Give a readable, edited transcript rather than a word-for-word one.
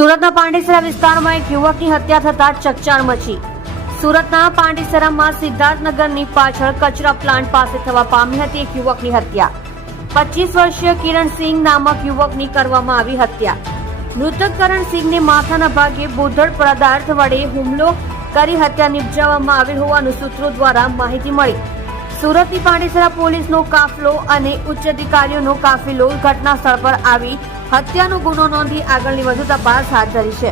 સુરતના પાંડેસરા વિસ્તારમાં એક યુવકની હત્યા થતા ચકચાર મચી। સુરતના પાંડેસરામાં સિદ્ધાર્થનગરની પાછળ કચરા પ્લાન્ટ પાસે થવા પામી હતી એક યુવકની હત્યા। 25 વર્ષીય કિરણસિંહ નામક યુવકની કરવામાં આવી હત્યા। મૃતક કરણસિંહને માથાના ભાગે બોધડ પદાર્થ વડે હુમલો કરી હત્યા નિપજાવવામાં આવી હોવાનું સૂત્રો દ્વારા માહિતી મળી। સુરતની પાંડેસરા પોલીસનો કાફલો અને ઉચ્ચ અધિકારીઓનો કાફિલો ઘટના સ્થળ પર આવી હત્યાનો ગુનો નોંધી આગળની વધુ તપાસ હાથ ધરી છે।